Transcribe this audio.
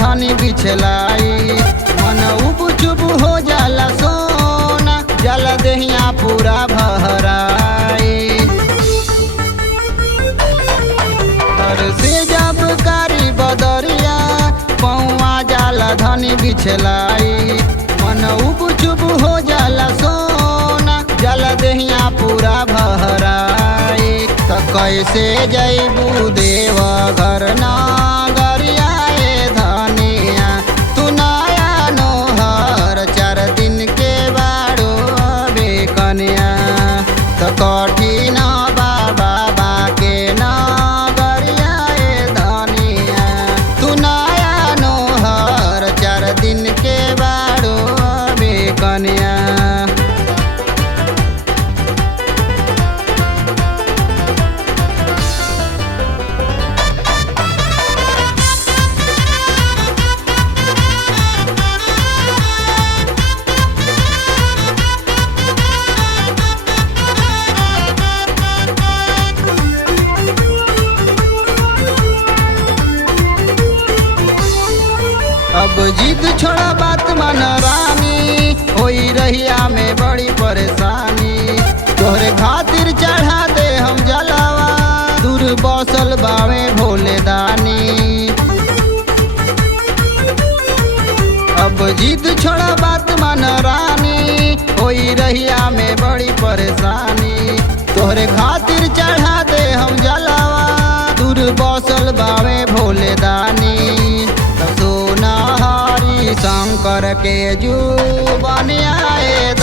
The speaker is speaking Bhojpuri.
धनी बिछलाई। मन उब चुब हो जाला सोना, जाला देहिया पूरा भराई। घर से जब कारी बदरिया, पौआ जाला धनी बिछलाई। मन उब चुब हो जाला सोना, जाला देहिया पूरा भराई। त कैसे जैबू देव घर नागरिया ए धनिया, तू नया नोहर 4 दिन के बाड़ो अबे कन्या। त कठिन बाबा के नागरिया ए धनिया, तू नया नोहर 4 दिन के बाड़ो अबे कन्या। अब जिद छोड़ा बात मन रानी, होई रहिया में बड़ी परेशानी। तोहरे खातिर चढ़ा दे हम जलावा, दूर बसल बावे भोले दानी। अब जिद छोड़ा बात मन रानी, होई रहिया में बड़ी परेशानी। तोहरे खातिर चढ़ा दे हम जलावा, दूर बसल बावे भोले दानी। सोना हरि शंकर के जुबानिया ए